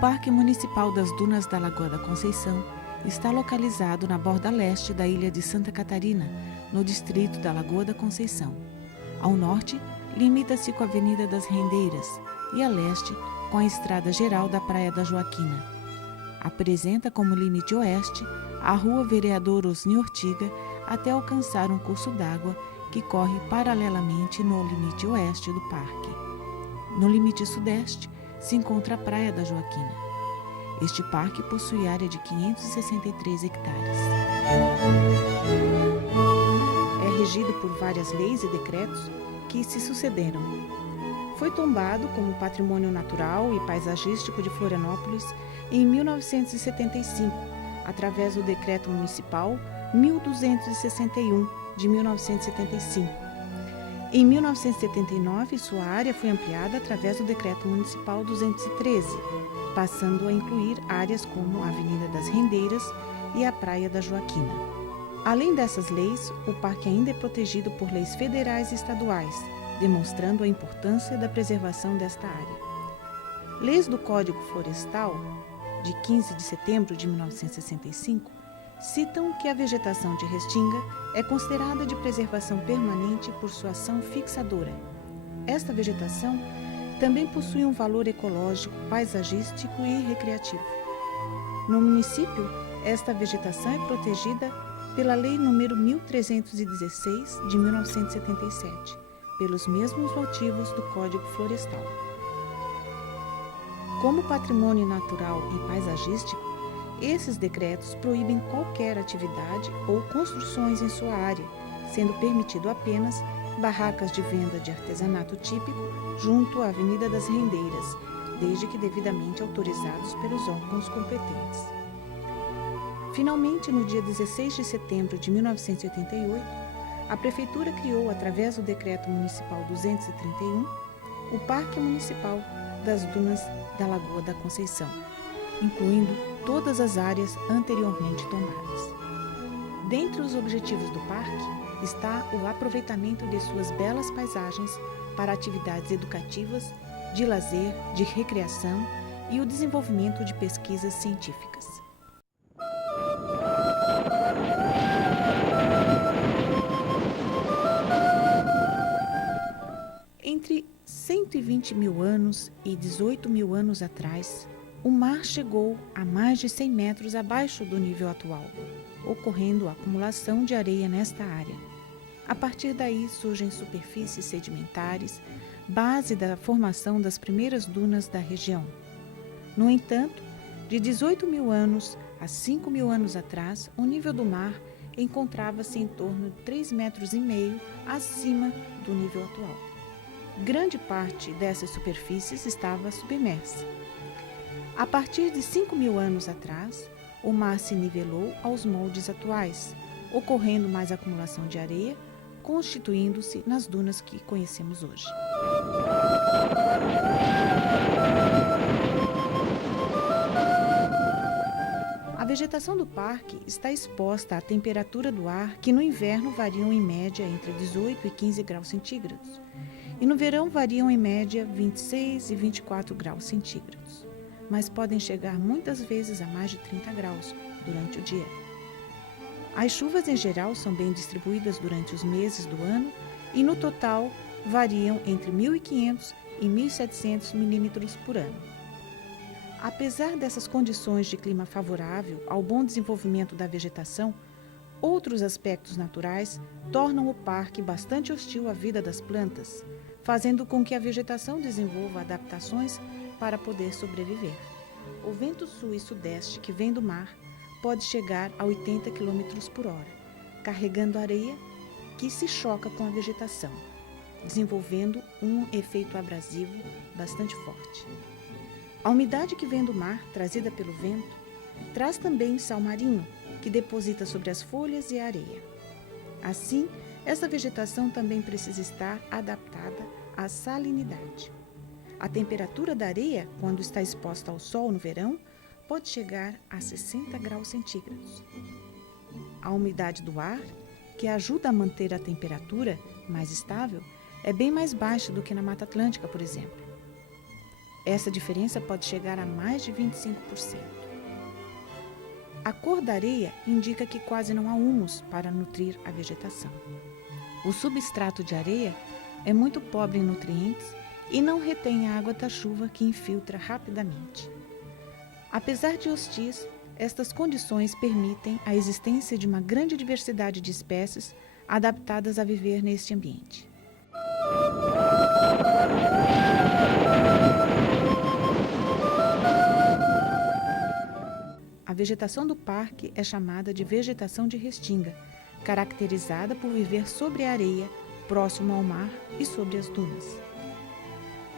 Parque Municipal das Dunas da Lagoa da Conceição está localizado na borda leste da ilha de Santa Catarina, no distrito da Lagoa da Conceição. Ao norte, limita-se com a Avenida das Rendeiras e a leste com a Estrada Geral da Praia da Joaquina. Apresenta como limite oeste a Rua Vereador Osni Ortiga até alcançar um curso d'água que corre paralelamente no limite oeste do parque. No limite sudeste se encontra a Praia da Joaquina. Este parque possui área de 563 hectares. É regido por várias leis e decretos que se sucederam. Foi tombado como Patrimônio Natural e Paisagístico de Florianópolis em 1975, através do Decreto Municipal 1261, de 1975. Em 1979, sua área foi ampliada através do Decreto Municipal 213, passando a incluir áreas como a Avenida das Rendeiras e a Praia da Joaquina. Além dessas leis, o parque ainda é protegido por leis federais e estaduais, demonstrando a importância da preservação desta área. Leis do Código Florestal, de 15 de setembro de 1965, citam que a vegetação de restinga é considerada de preservação permanente por sua ação fixadora. Esta vegetação também possui um valor ecológico, paisagístico e recreativo. No município, esta vegetação é protegida pela Lei nº 1316, de 1977, pelos mesmos motivos do Código Florestal. Como patrimônio natural e paisagístico, esses decretos proíbem qualquer atividade ou construções em sua área, sendo permitido apenas barracas de venda de artesanato típico junto à Avenida das Rendeiras, desde que devidamente autorizados pelos órgãos competentes. Finalmente, no dia 16 de setembro de 1988, a Prefeitura criou, através do Decreto Municipal 231, o Parque Municipal das Dunas da Lagoa da Conceição, incluindo todas as áreas anteriormente tombadas. Dentre os objetivos do parque está o aproveitamento de suas belas paisagens para atividades educativas, de lazer, de recreação e o desenvolvimento de pesquisas científicas. Entre 120 mil anos e 18 mil anos atrás, o mar chegou a mais de 100 metros abaixo do nível atual, ocorrendo a acumulação de areia nesta área. A partir daí surgem superfícies sedimentares, base da formação das primeiras dunas da região. No entanto, de 18 mil anos a 5 mil anos atrás, o nível do mar encontrava-se em torno de 3,5 metros acima do nível atual. Grande parte dessas superfícies estava submersa. A partir de 5 mil anos atrás, o mar se nivelou aos moldes atuais, ocorrendo mais acumulação de areia, constituindo-se nas dunas que conhecemos hoje. A vegetação do parque está exposta à temperatura do ar que no inverno variam em média entre 18 e 15 graus centígrados e no verão variam em média 26 e 24 graus centígrados, mas podem chegar muitas vezes a mais de 30 graus durante o dia. As chuvas em geral são bem distribuídas durante os meses do ano e no total variam entre 1.500 e 1.700 milímetros por ano. Apesar dessas condições de clima favorável ao bom desenvolvimento da vegetação, outros aspectos naturais tornam o parque bastante hostil à vida das plantas, fazendo com que a vegetação desenvolva adaptações para poder sobreviver. O vento sul e sudeste que vem do mar pode chegar a 80 km por hora, carregando areia que se choca com a vegetação, desenvolvendo um efeito abrasivo bastante forte. A umidade que vem do mar, trazida pelo vento, traz também sal marinho, que deposita sobre as folhas e a areia. Assim, essa vegetação também precisa estar adaptada à salinidade. A temperatura da areia, quando está exposta ao sol no verão, pode chegar a 60 graus centígrados. A umidade do ar, que ajuda a manter a temperatura mais estável, é bem mais baixa do que na Mata Atlântica, por exemplo. Essa diferença pode chegar a mais de 25%. A cor da areia indica que quase não há humus para nutrir a vegetação. O substrato de areia é muito pobre em nutrientes e não retém a água da chuva que infiltra rapidamente. Apesar de hostis, estas condições permitem a existência de uma grande diversidade de espécies adaptadas a viver neste ambiente. A vegetação do parque é chamada de vegetação de restinga, caracterizada por viver sobre a areia, próximo ao mar e sobre as dunas.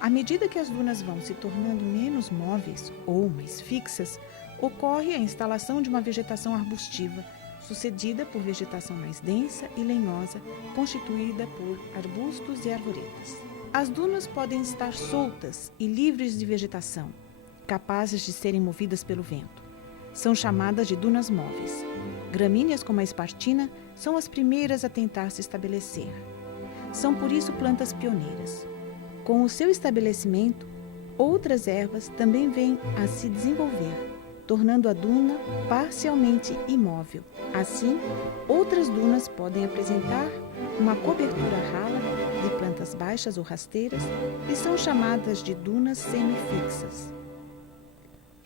À medida que as dunas vão se tornando menos móveis ou mais fixas, ocorre a instalação de uma vegetação arbustiva, sucedida por vegetação mais densa e lenhosa, constituída por arbustos e arvoretas. As dunas podem estar soltas e livres de vegetação, capazes de serem movidas pelo vento. São chamadas de dunas móveis. Gramíneas como a espartina são as primeiras a tentar se estabelecer. São por isso plantas pioneiras. Com o seu estabelecimento, outras ervas também vêm a se desenvolver, tornando a duna parcialmente imóvel. Assim, outras dunas podem apresentar uma cobertura rala de plantas baixas ou rasteiras e são chamadas de dunas semifixas.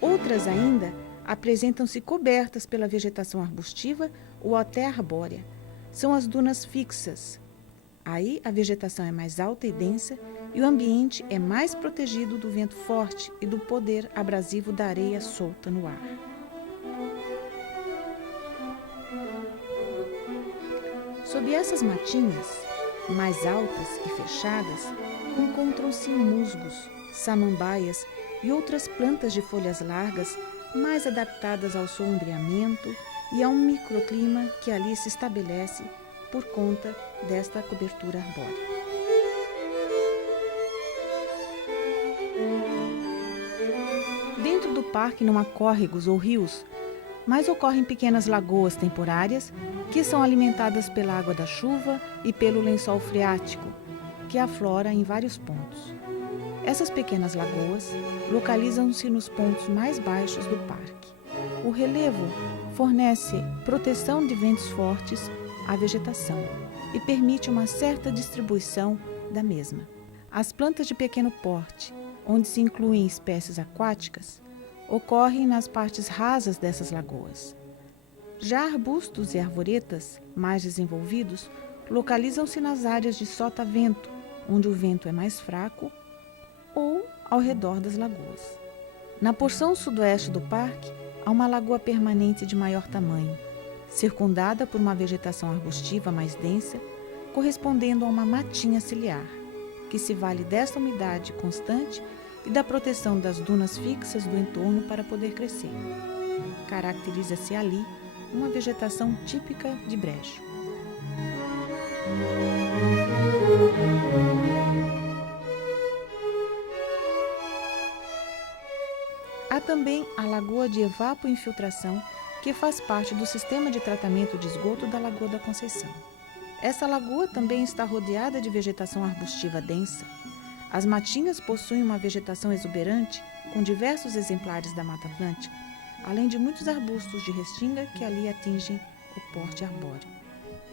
Outras ainda apresentam-se cobertas pela vegetação arbustiva ou até arbórea. São as dunas fixas. Aí a vegetação é mais alta e densa e o ambiente é mais protegido do vento forte e do poder abrasivo da areia solta no ar. Sob essas matinhas, mais altas e fechadas, encontram-se musgos, samambaias e outras plantas de folhas largas mais adaptadas ao sombreamento e a um microclima que ali se estabelece por conta desta cobertura arbórea. Dentro do parque não há córregos ou rios, mas ocorrem pequenas lagoas temporárias que são alimentadas pela água da chuva e pelo lençol freático, que aflora em vários pontos. Essas pequenas lagoas localizam-se nos pontos mais baixos do parque. O relevo fornece proteção de ventos fortes à vegetação e permite uma certa distribuição da mesma. As plantas de pequeno porte, onde se incluem espécies aquáticas, ocorrem nas partes rasas dessas lagoas. Já arbustos e arvoretas, mais desenvolvidos, localizam-se nas áreas de sotavento, onde o vento é mais fraco, ou ao redor das lagoas. Na porção sudoeste do parque, há uma lagoa permanente de maior tamanho, circundada por uma vegetação arbustiva mais densa, correspondendo a uma matinha ciliar, que se vale desta umidade constante e da proteção das dunas fixas do entorno para poder crescer. Caracteriza-se ali uma vegetação típica de brejo. Há também a Lagoa de Evapoinfiltração, que faz parte do sistema de tratamento de esgoto da Lagoa da Conceição. Essa lagoa também está rodeada de vegetação arbustiva densa. As matinhas possuem uma vegetação exuberante, com diversos exemplares da Mata Atlântica, além de muitos arbustos de restinga que ali atingem o porte arbóreo.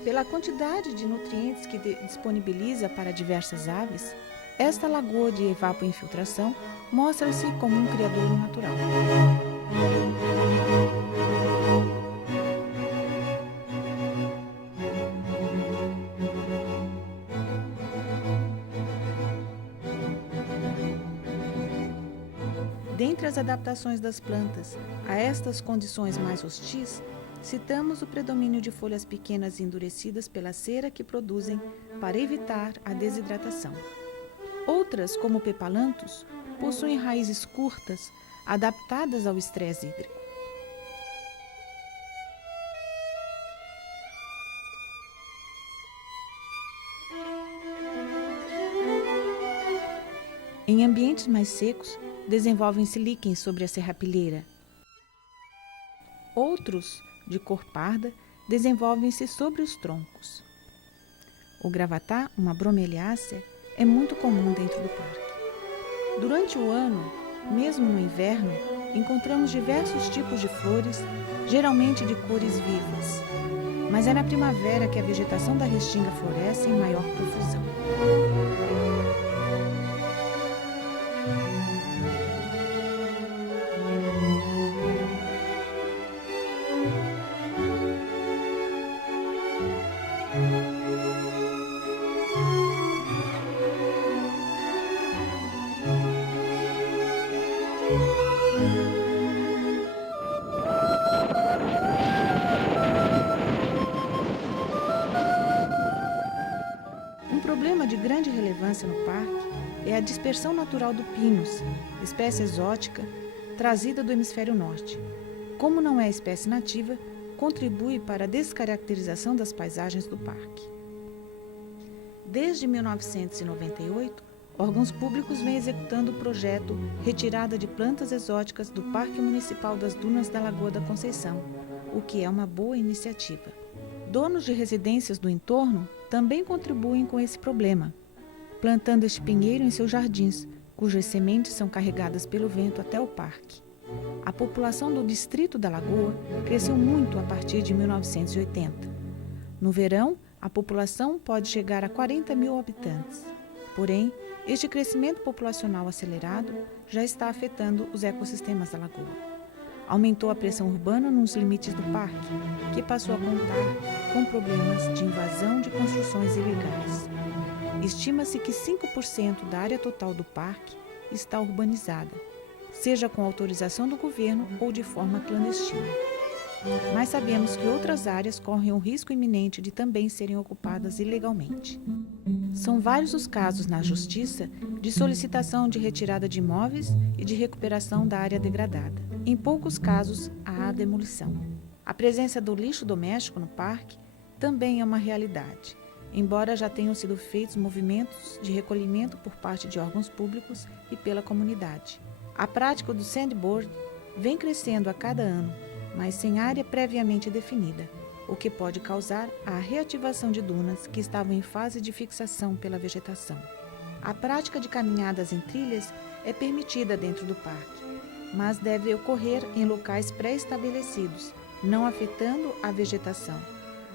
Pela quantidade de nutrientes que disponibiliza para diversas aves, esta lagoa de evapoinfiltração mostra-se como um criadouro natural. Dentre as adaptações das plantas a estas condições mais hostis, citamos o predomínio de folhas pequenas e endurecidas pela cera que produzem para evitar a desidratação. Outras, como o pepalanthus, possuem raízes curtas, adaptadas ao estresse hídrico. Em ambientes mais secos, desenvolvem-se líquens sobre a serrapilheira. Outros, de cor parda, desenvolvem-se sobre os troncos. O gravatá, uma bromeliácea, é muito comum dentro do parque. Durante o ano, Mesmo no inverno, encontramos diversos tipos de flores, geralmente de cores vivas. Mas é na primavera que a vegetação da restinga floresce em maior profusão. Um problema de grande relevância no parque é a dispersão natural do pinus, espécie exótica trazida do hemisfério norte. Como não é espécie nativa, contribui para a descaracterização das paisagens do parque. Desde 1998, órgãos públicos vêm executando o projeto Retirada de Plantas Exóticas do Parque Municipal das Dunas da Lagoa da Conceição, o que é uma boa iniciativa. Donos de residências do entorno também contribuem com esse problema, plantando espinheiro em seus jardins, cujas sementes são carregadas pelo vento até o parque. A população do distrito da Lagoa cresceu muito a partir de 1980. No verão, a população pode chegar a 40 mil habitantes. Porém, este crescimento populacional acelerado já está afetando os ecossistemas da lagoa. Aumentou a pressão urbana nos limites do parque, que passou a contar com problemas de invasão de construções ilegais. Estima-se que 5% da área total do parque está urbanizada, seja com autorização do governo ou de forma clandestina. Mas sabemos que outras áreas correm o risco iminente de também serem ocupadas ilegalmente. São vários os casos na Justiça de solicitação de retirada de imóveis e de recuperação da área degradada. Em poucos casos, há demolição. A presença do lixo doméstico no parque também é uma realidade, embora já tenham sido feitos movimentos de recolhimento por parte de órgãos públicos e pela comunidade. A prática do sandboard vem crescendo a cada ano, mas sem área previamente definida, o que pode causar a reativação de dunas que estavam em fase de fixação pela vegetação. A prática de caminhadas em trilhas é permitida dentro do parque, mas deve ocorrer em locais pré-estabelecidos, não afetando a vegetação.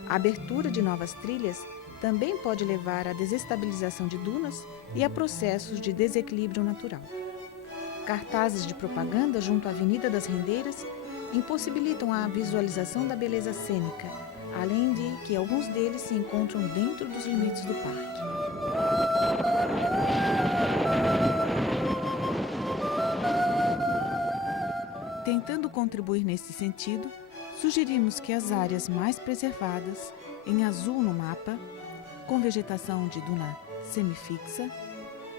A abertura de novas trilhas também pode levar à desestabilização de dunas e a processos de desequilíbrio natural. Cartazes de propaganda junto à Avenida das Rendeiras impossibilitam a visualização da beleza cênica, além de que alguns deles se encontram dentro dos limites do parque. Tentando contribuir nesse sentido, sugerimos que as áreas mais preservadas, em azul no mapa, com vegetação de duna semifixa,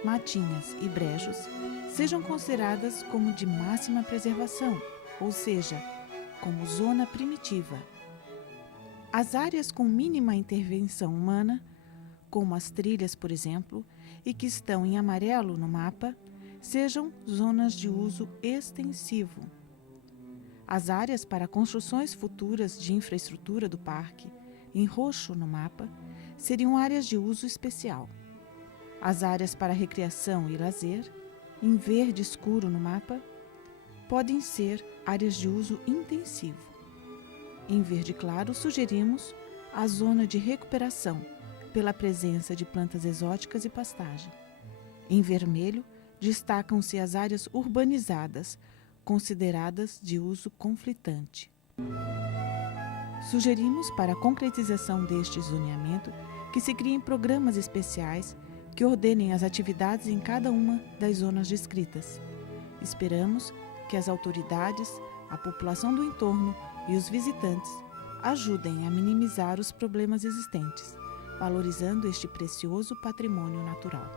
matinhas e brejos, sejam consideradas como de máxima preservação, ou seja, como zona primitiva. As áreas com mínima intervenção humana, como as trilhas, por exemplo, e que estão em amarelo no mapa, sejam zonas de uso extensivo. As áreas para construções futuras de infraestrutura do parque, em roxo no mapa, seriam áreas de uso especial. As áreas para recreação e lazer, em verde escuro no mapa, podem ser áreas de uso intensivo. Em verde claro, sugerimos a zona de recuperação, pela presença de plantas exóticas e pastagem. Em vermelho, destacam-se as áreas urbanizadas, consideradas de uso conflitante. Sugerimos, para a concretização deste zoneamento, que se criem programas especiais que ordenem as atividades em cada uma das zonas descritas. Esperamos que as autoridades, a população do entorno e os visitantes ajudem a minimizar os problemas existentes, valorizando este precioso patrimônio natural.